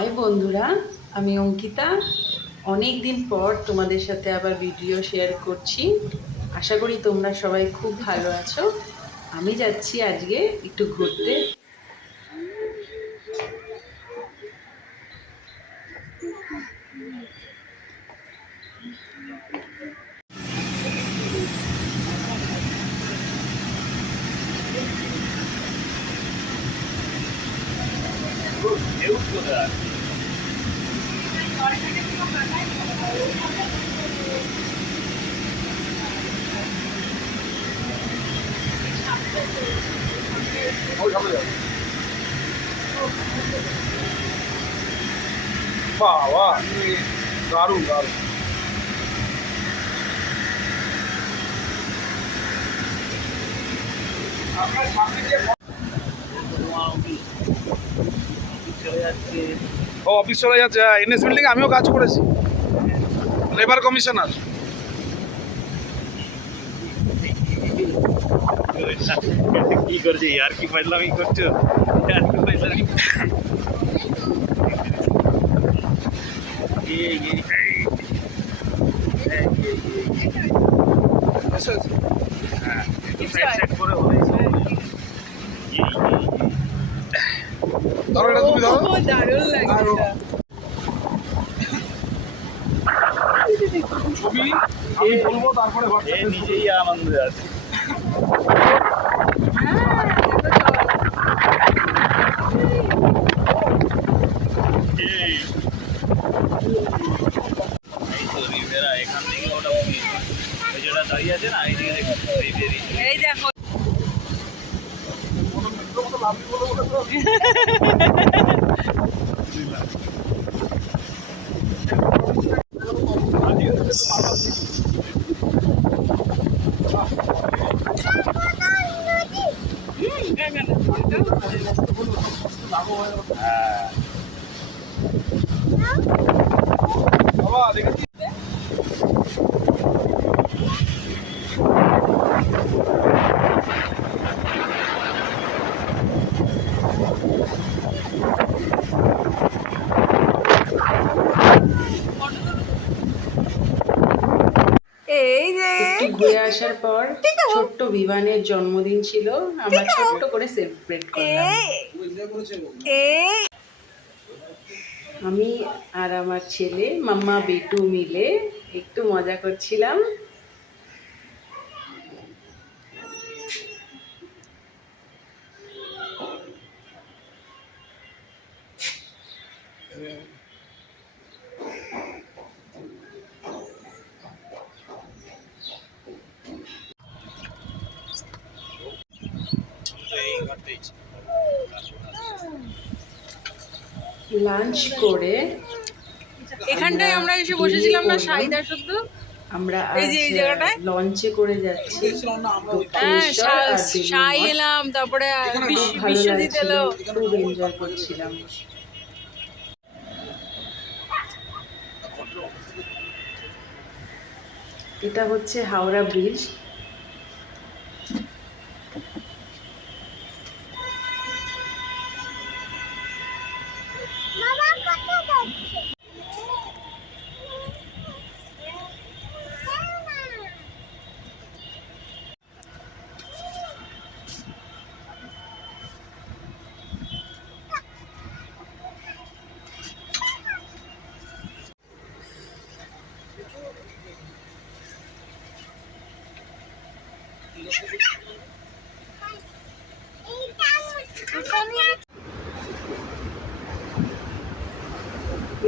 High বন্ধুরা, আমি অঙ্কিতা। অনেক দিন পর তোমাদের সাথে আবার ভিডিও শেয়ার করছি। আশা করি তোমরা সবাই খুব ভালো আছো। আমি যাচ্ছি আজকে একটু ঘুরতে। বাবা দারুণ দারুণ। ও অফিস চলে যাচ্ছে। এনএস বিল্ডিং আমিও কাজ করেছি, লেবার কমিশনার। কি করছি আর কি ফাইজলামি করছো? আর কি ফাইজলামি? ধরো এটা, তুমি ধরো। দারুণ লাগছে। ছবি আমি বলবো, তারপরে নিজেই আনন্দ আছে। এখান থেকে ওটা ওই যেটা দাঁড়িয়ে আছে না, এইদিকে দেখুন, এই দেখো। বাবা দেখেছি। একটু ঘুরে আসার পর ছোট্ট বিমানের জন্মদিন ছিল, আমরা ছোট্ট করে সেলিব্রেট করলাম। আমি আর আমার ছেলে মাম্মা বেটু মিলে একটু মজা করছিলাম। লাঞ্চ করে এখানটায় আমরা এসে বসেছিলাম না সাইদা শুদ্ধ। আমরা এই যে এই জায়গাটায় লঞ্চে করে যাচ্ছি হ্যাঁ, দক্ষিণেশ্বর আর সাই বেলুড় মঠ। এলাম, তারপরে খুব ভালো বিশ্বজিৎ লাগছিল, এলো। খুব এনজয় করছিলাম। এটা হচ্ছে হাওড়া ব্রিজ।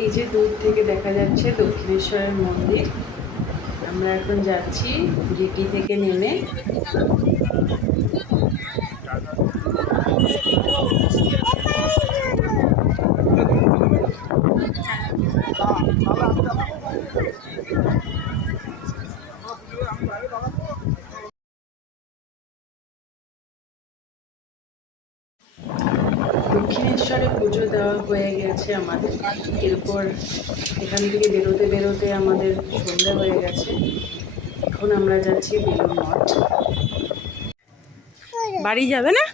এই যে দূর থেকে দেখা যাচ্ছে দক্ষিণেশ্বরের মন্দির। আমরা এখন যাচ্ছি জিটি থেকে নেমে। দক্ষিণেশ্বরে পুজো দেওয়া হয়ে গেছে আমাদের। এরপর এখান থেকে বেরোতে বেরোতে আমাদের সন্ধ্যা হয়ে গেছে। এখন আমরা যাচ্ছি বেলুড় মঠ। বাড়ি যাবে না?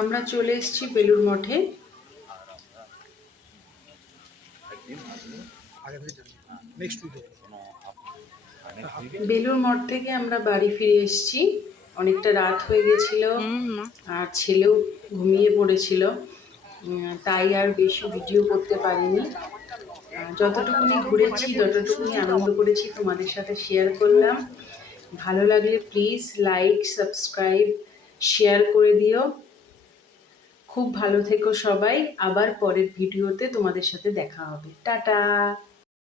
আমরা চলে এসেছি বেলুর মঠে। বেলুর মঠ থেকে আমরা বাড়ি ফিরে এসেছি, অনেকটা রাত হয়ে গেছিল আর ছেলেও ঘুমিয়ে পড়েছিল, তাই আর বেশি ভিডিও করতে পারিনি। যতটুকুনি ঘুরেছি, যতটুকুনি আনন্দ করেছি তোমাদের সাথে শেয়ার করলাম। ভালো লাগলে প্লিজ লাইক, সাবস্ক্রাইব, শেয়ার করে দিও। খুব ভালো থেকো সবাই, আবার পরের ভিডিওতে তোমাদের সাথে দেখা হবে। টাটা।